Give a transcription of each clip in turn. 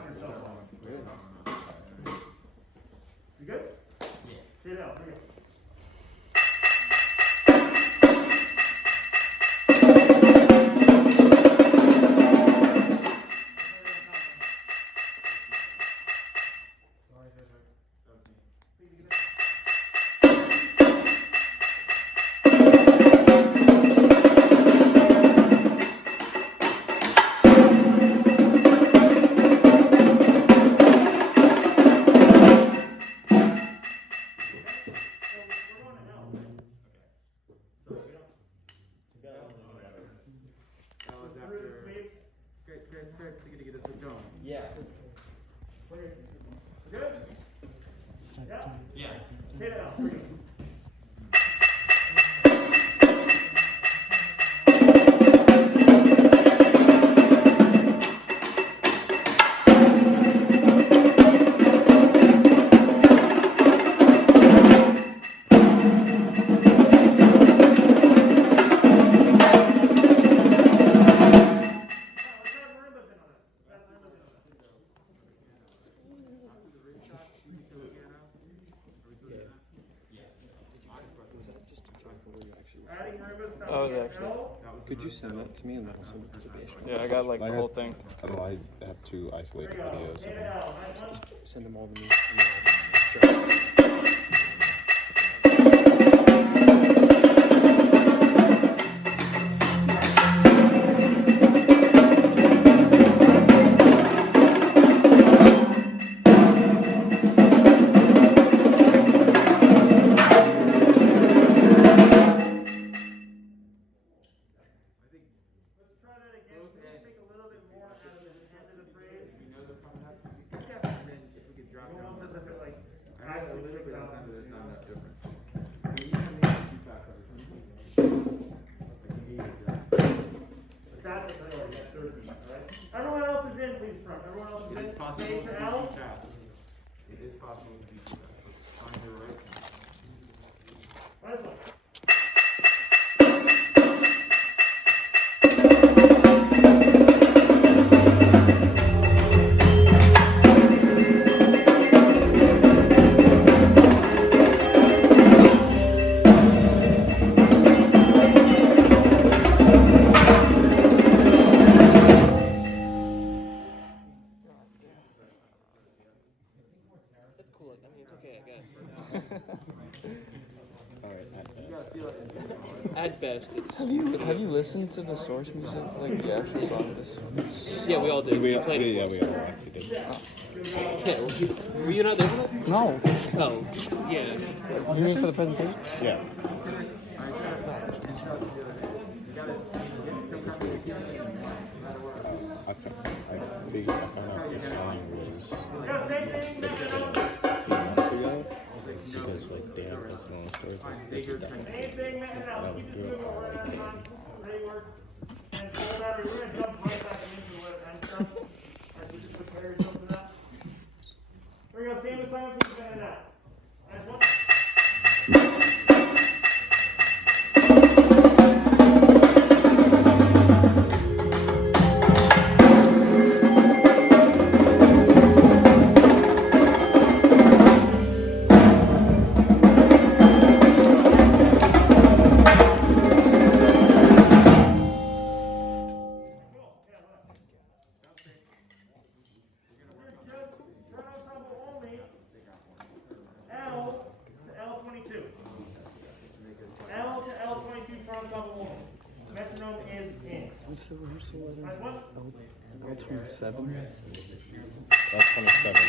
5 yourself. You good? Yeah. Sit down. Here we go. Yeah. Good? Yeah? Yeah. Hit it out. Here we go. Oh, was actually. Could you send that to me and then I'll send it to the base? Yeah, I got like the whole thing. Oh, I have 2 isolated videos. Just send them all to me. And then I'll Everyone else is in, please, front. Everyone else is in. It is possible to Stay be for too L. fast. It is possible to be too fast. Find your right side. Right side. That's cool. I mean, it's okay, I guess. At best, it's. Have you listened to the source music, like the actual song? This. Yeah, we all did. We played it. Yeah, we all actually did. Yeah, were you not there for that? No. Oh, yeah. You mean for the presentation? Yeah. I figured I found out this song was a few months ago because like Dan was one of the stories like this is definitely and I was doing it all like Ready, work. And so that we're going to jump right back into the end stuff. As you just prepare yourself for that. We're going to stand beside please bend it out. Nice one. L to L22 front double one. Metronome is in. What's the rehearsal again? Nice one. L27? That's 27.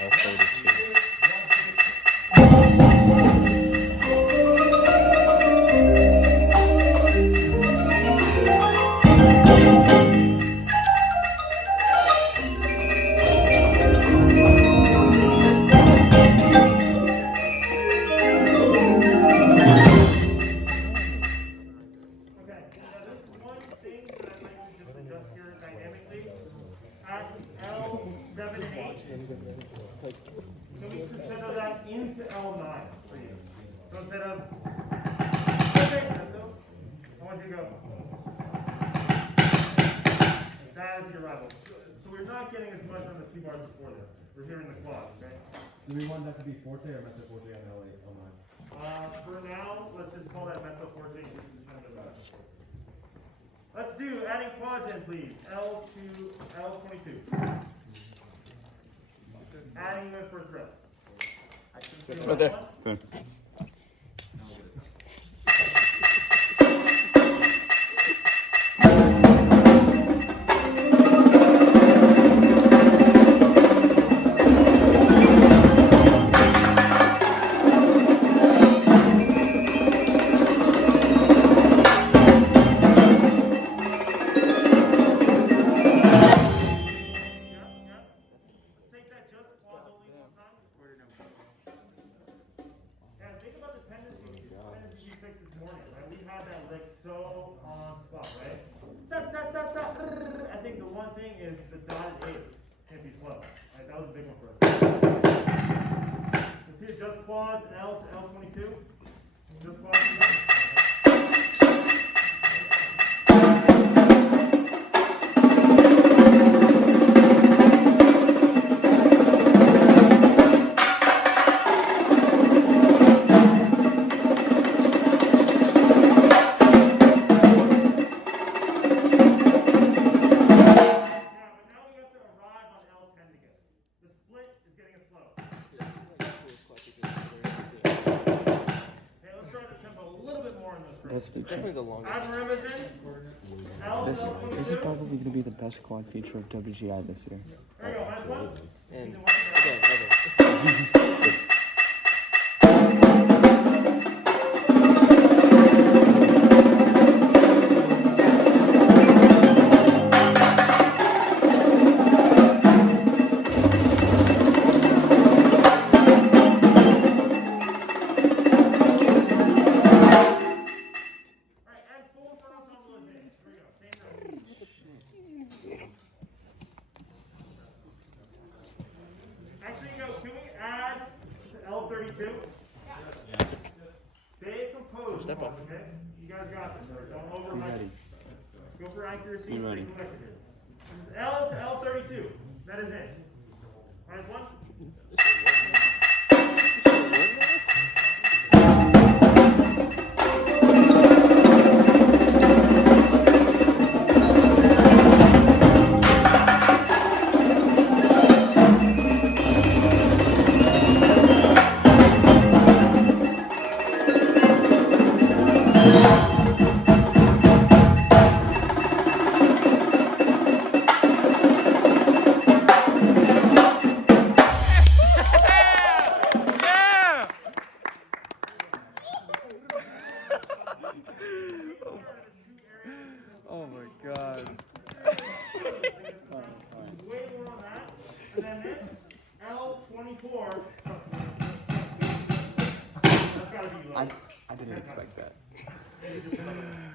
L32. At L78, Can we consider that into L9 for you? So instead of, okay, I want you to go. That is your rival. So we're not getting as much on the 2 bars before there. We're here in the quad, okay? Do we want that to be forte or mezzo forte on L8, L9? For now, let's just call that mezzo forte. Let's do adding quads in, please. L to L22. Adding the first rep. Right there. Quads and L to L22. Just quads and L. It's definitely the longest. This is probably going to be the best quad feature of WGI this year. There you go, last one. And again, Actually, can we add to L32? Stay composed. Step up. Okay? You guys got this. Don't overhype. Go for accuracy. I'm ready. This is L to L32. That is it. Minus one. oh my god. Way more on that. And then this, L24. That's gotta be low. I didn't expect that.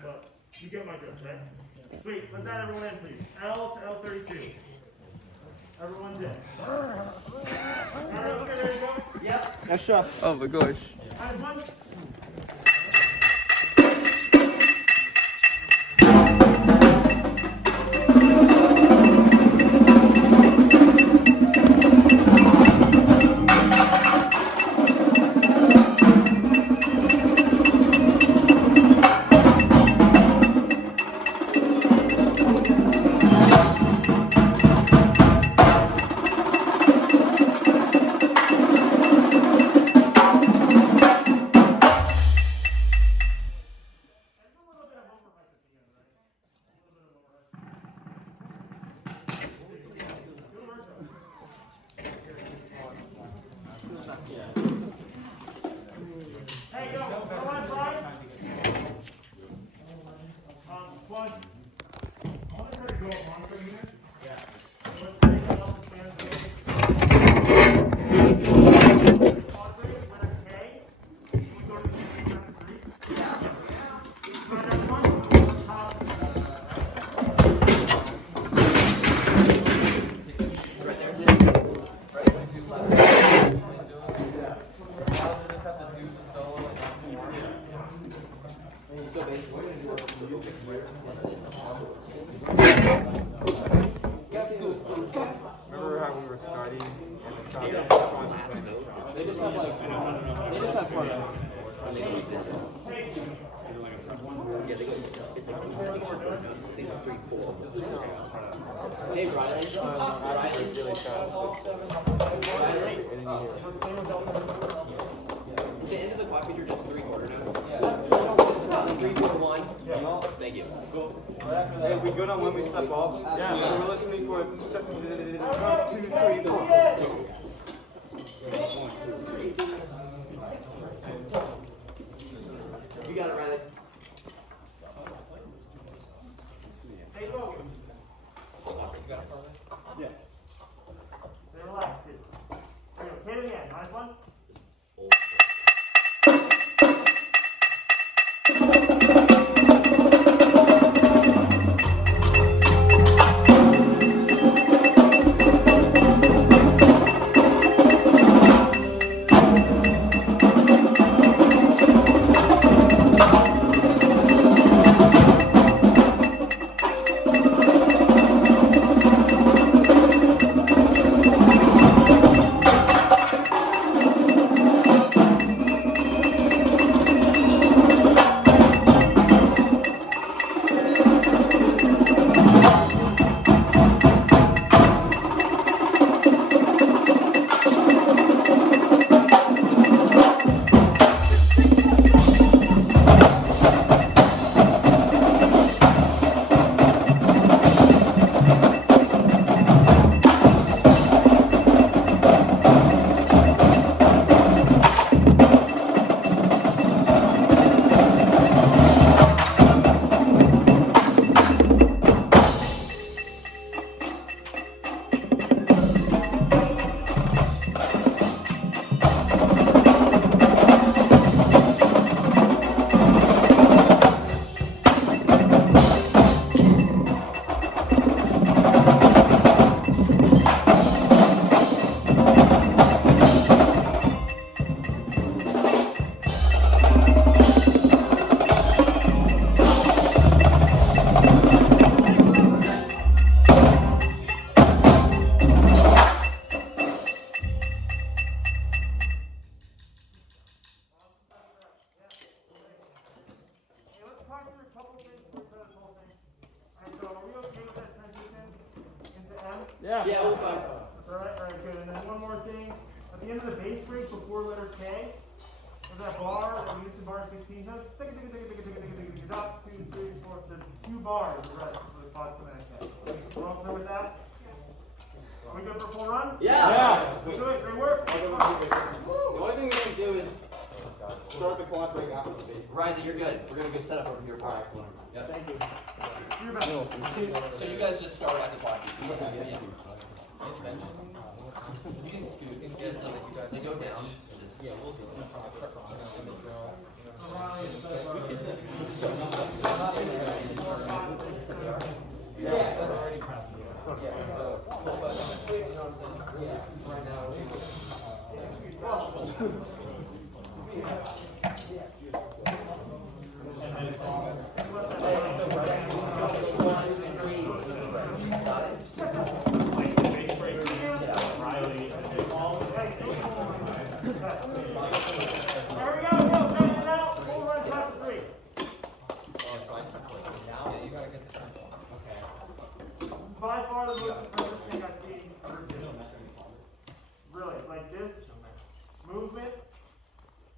But you get my drift, right? Sweet, let's add everyone in, please. L to L32. Everyone's in. Alright, okay, there you go. Yep. Nice shot. Oh my gosh. Alright, one. Hey, Riley. Riley. Really fast. Riley. And then you hear Is the end of the quad feature just 3/4 notes? Yeah. 3, 4, 1. Yeah. Thank you. Hey, we good on when we step off? Yeah. So we're listening for 1, 2, 3, 4. You got it, Riley. Hey, Logan. Yeah. Stay relaxed, dude. There you go. K to the end. Nice one. Yeah, we'll find. Alright, good. And then one more thing. At the end of the bass break before letter K, there's that bar, that we used in bar 16 notes. Tick, tick, tick, tick, tick, tick, tick, tick, tick, up, 2, 3, 4, so 2 bars, right, for the 5 minute K. We're all clear with that? Are we good for a full run? Yeah. Good, great work. The only thing we can do is start the quad break after the bass. Riley, you're good. We're gonna get set up over here for it. Yeah. Thank you. Do your best. So you guys just start at the quad feature. Yeah. You can scoot and get so that you guys go down. Yeah, we'll do Yeah, that's already passed. Yeah, so, but, you know what I'm saying? Yeah, right now. By far the most impressive thing I've seen ever do. Really, like this movement,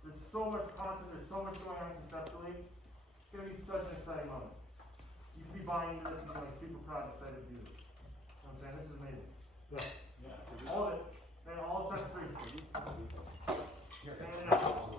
there's so much content, there's so much going on conceptually. It's going to be such an exciting moment. You should be buying into this and be like super proud and excited to do this. You know what I'm saying? This is amazing. Yeah. All of it. Man, all touch free. Here, hand it out.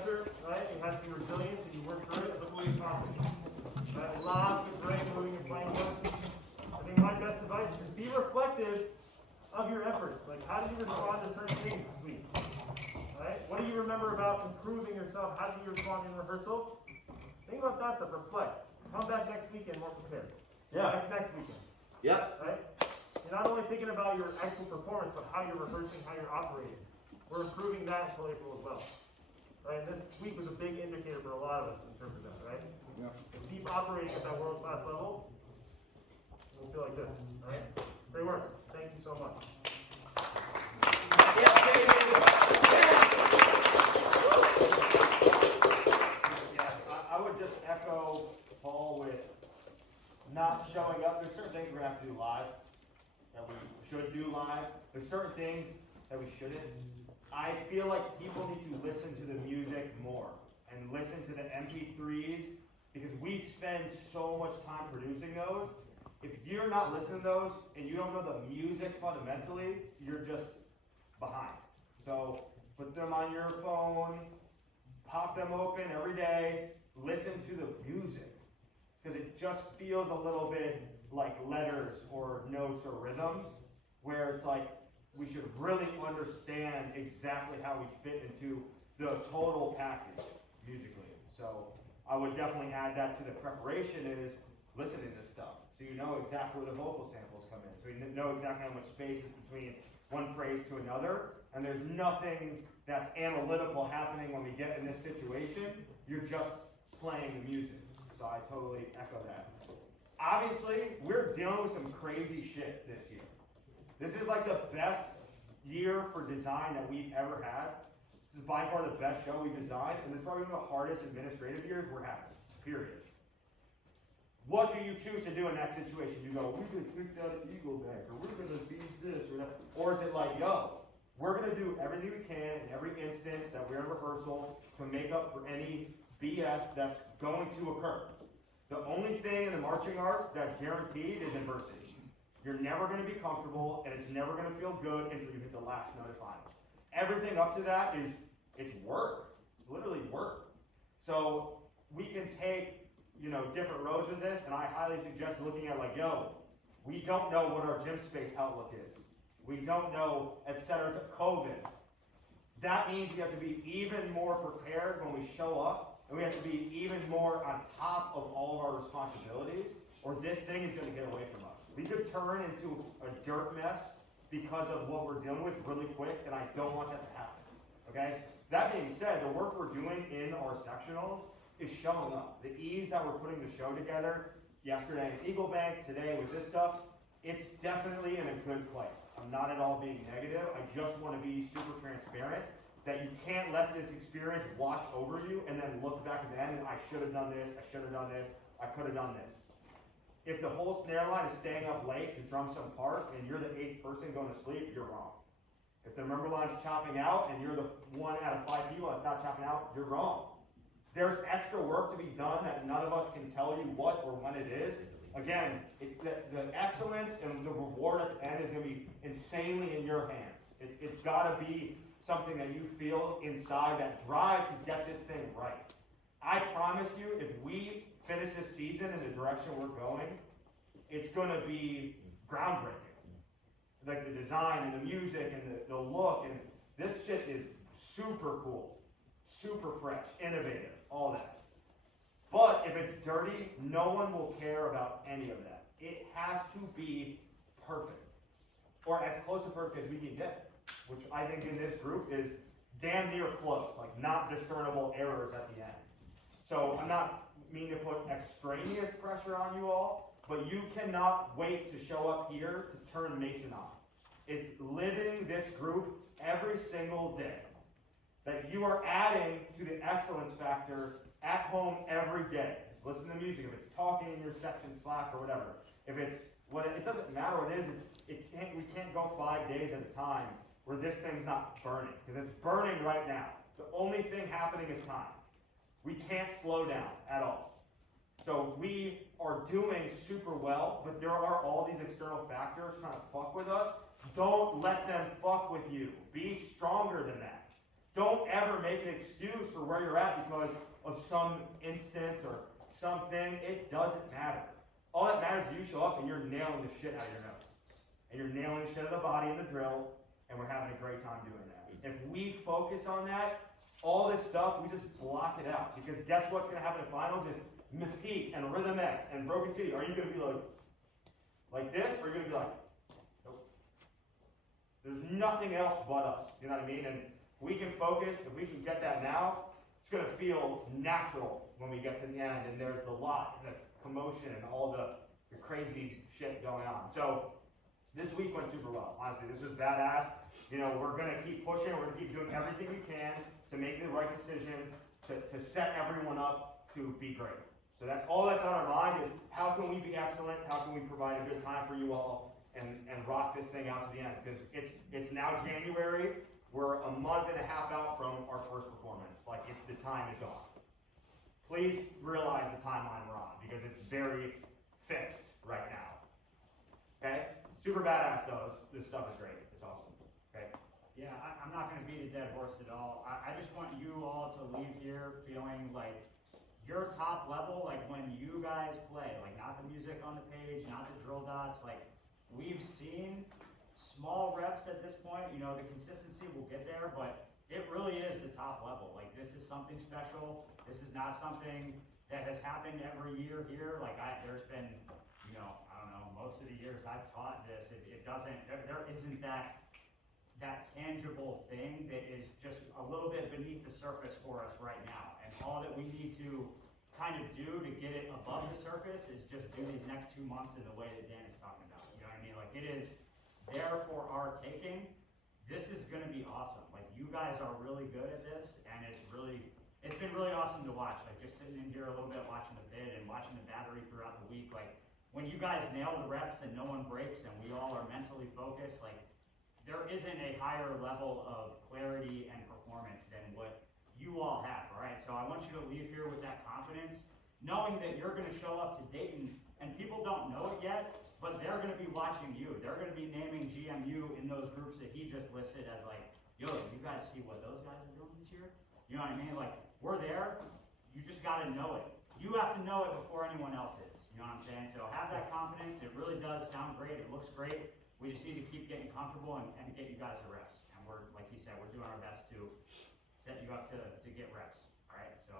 pressure, right? You had some resilience and you worked through it. Look what you accomplished. Right? Lots of great moving and playing work. I think my best advice is be reflective of your efforts. Like, how did you respond to certain things this week? Right? What do you remember about improving yourself? How did you respond in rehearsal? Think about that stuff. Reflect. Come back next weekend more prepared. Yeah. Next weekend. Yep. Right? You're not only thinking about your actual performance, but how you're rehearsing, how you're operating. We're improving that until April as well. Right? This week was a big indicator for a lot of us in terms of that, right? Yeah. Keep operating at that world-class level. We'll feel like this, right? Great work. Thank you so much. Yeah, I would just echo Paul with not showing up. There's certain things we're going to have to do live that we should do live. There's certain things that we shouldn't. I feel like people need to listen to the music more and listen to the MP3s because we spend so much time producing those. If you're not listening to those and you don't know the music fundamentally, you're just behind. So put them on your phone, pop them open every day, listen to the music because it just feels a little bit like letters or notes or rhythms where it's like we should really understand exactly how we fit into the total package musically. So I would definitely add that to the preparation is listening to stuff. So you know exactly where the vocal samples come in. So you know exactly how much space is between one phrase to another. And there's nothing that's analytical happening when we get in this situation. You're just playing the music. So I totally echo that. Obviously, we're dealing with some crazy shit this year. This is like the best year for design that we've ever had. This is by far the best show we've designed, and this is probably one of the hardest administrative years we're having, period. What do you choose to do in that situation? You go, we're going to kick that Eagle back, or we're going to be this, or that. Or is it like, yo, we're going to do everything we can in every instance that we're in rehearsal to make up for any BS that's going to occur. The only thing in the marching arts that's guaranteed is adversity. You're never going to be comfortable, and it's never going to feel good until you hit the last note of finals. Everything up to that is, it's work. It's literally work. So we can take, different roads with this, and I highly suggest looking at like, yo, we don't know what our gym space outlook is. We don't know, et cetera, to COVID. That means we have to be even more prepared when we show up, and we have to be even more on top of all of our responsibilities, or this thing is going to get away from us. We could turn into a dirt mess because of what we're dealing with really quick, and I don't want that to happen, okay? That being said, the work we're doing in our sectionals is showing up. The ease that we're putting the show together, yesterday in Eagle Bank, today with this stuff, it's definitely in a good place. I'm not at all being negative. I just want to be super transparent that you can't let this experience wash over you and then look back then, I should have done this, I should have done this, I could have done this. If the whole snare line is staying up late to drum some part and you're the 8th person going to sleep, you're wrong. If the member line's chopping out and you're the 1 out of 5 people that's not chopping out, you're wrong. There's extra work to be done that none of us can tell you what or when it is. Again, it's the excellence and the reward at the end is going to be insanely in your hands. It's got to be something that you feel inside, that drive to get this thing right. I promise you, if we finish this season in the direction we're going, it's going to be groundbreaking. Like the design and the music and the look, and this shit is super cool, super fresh, innovative, all that. But if it's dirty, no one will care about any of that. It has to be perfect, or as close to perfect as we can get, which I think in this group is damn near close, like not discernible errors at the end. So I'm not meaning to put extraneous pressure on you all, but you cannot wait to show up here to turn Mason on. It's living this group every single day. That you are adding to the excellence factor at home every day. It's listening to music, if it's talking in your section Slack or whatever. If it's what it doesn't matter what it is, we can't go 5 days at a time where this thing's not burning. Because it's burning right now. The only thing happening is time. We can't slow down at all. So we are doing super well, but there are all these external factors trying to fuck with us. Don't let them fuck with you. Be stronger than that. don't ever make an excuse for where you're at because of some instance or something. It doesn't matter. All that matters is you show up and you're nailing the shit out of your notes. And you're nailing the shit out of the body in the drill, and we're having a great time doing that. If we focus on that, all this stuff, we just block it out. Because guess what's going to happen in finals is Mystique and Rhythm X and Broken City. Are you going to be like this, or are you going to be like, nope. There's nothing else but us. You know what I mean? And if we can focus, if we can get that now, it's going to feel natural when we get to the end, and there's the lot, and the commotion, and all the crazy shit going on. So this week went super well. Honestly, this was badass. You know, we're going to keep pushing. We're going to keep doing everything we can to make the right decisions, to set everyone up to be great. So that's all that's on our mind is how can we be excellent? How can we provide a good time for you all and rock this thing out to the end? Because it's now January. We're a month and a half out from our first performance. Like, the time is gone. Please realize the timeline we're on because it's very fixed right now. Okay? Super badass though. This stuff is great. It's awesome. Okay? Yeah, I'm not going to beat a dead horse at all. I just want you all to leave here feeling like your top level, like when you guys play, like not the music on the page, not the drill dots, like we've seen small reps at this point, you know, the consistency will get there, but it really is the top level. Like this is something special. This is not something that has happened every year here. Like there's been, you know, I don't know, most of the years I've taught this, it doesn't, there isn't that tangible thing that is just a little bit beneath the surface for us right now. And all that we need to kind of do to get it above the surface is just do these next 2 months in the way that Dan is talking about. You know what I mean? Like it is there for our taking. This is going to be awesome. Like you guys are really good at this, and it's been really awesome to watch. Like just sitting in here a little bit, watching the vid and watching the battery throughout the week. Like when you guys nail the reps and no one breaks and we all are mentally focused, like there isn't a higher level of clarity and performance than what you all have, all right? So I want you to leave here with that confidence, knowing that you're going to show up to Dayton, and people don't know it yet, but they're going to be watching you. They're going to be naming GMU in those groups that he just listed as like, yo, you guys see what those guys are doing this year? You know what I mean? Like, we're there. You just got to know it. You have to know it before anyone else is. You know what I'm saying? So have that confidence. It really does sound great. It looks great. We just need to keep getting comfortable and get you guys the reps. And we're, like he said, we're doing our best to set you up to get reps. All right. So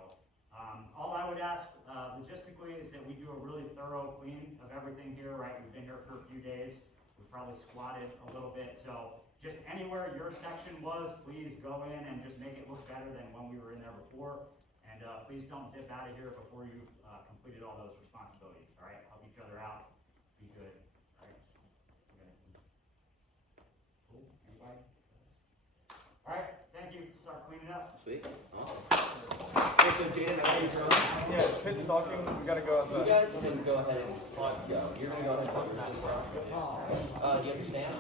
all I would ask logistically is that we do a really thorough clean of everything here. Right. We've been here for a few days. We've probably squatted a little bit. So just anywhere your section was, please go in and just make it look better than when we were in there before. And please don't dip out of here before you've completed all those responsibilities. All right. Help each other out. Be good. All right. Cool. Anybody? All right. Thank you. Start cleaning up. Sweet. Awesome. Hey, so Jaden, I know you're done. Yeah, Pitt's talking. We gotta go outside. You guys can go ahead and go. You're gonna go ahead and talk to us. Do you understand?